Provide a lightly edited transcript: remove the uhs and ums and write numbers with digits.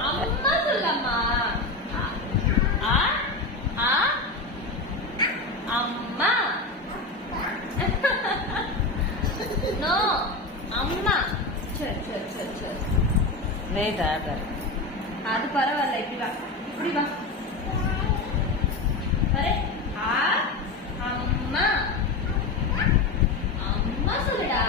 அம்மா சொல்லம்மா. ஆ ஆ அம்மா. நோ அம்மா. சரி சரி சரி சரி. லேட் ஆகாது. அது பரவாயில்ல. இப்படி வா இப்படி வா. பாரு. ஆ அம்மா. அம்மா சொல்லுடா.